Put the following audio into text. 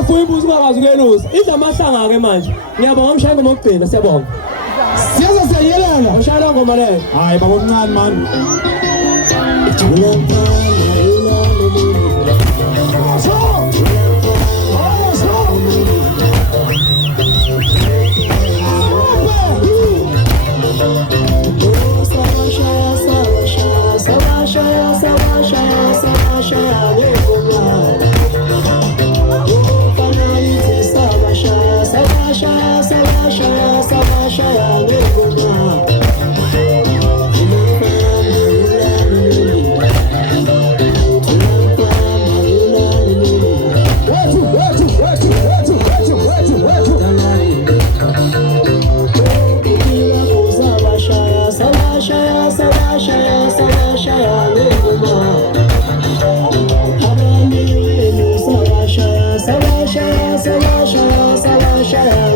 Ungafuni imbuzi ungakwazi ukuyelusa. Idla amahlanga ke manje. Ngiyabonga umshayeli ngomgcina siyabonga. Siyaza siyayelela. Ushayela ngoma leyo. Hayi baba omncane man. Shaya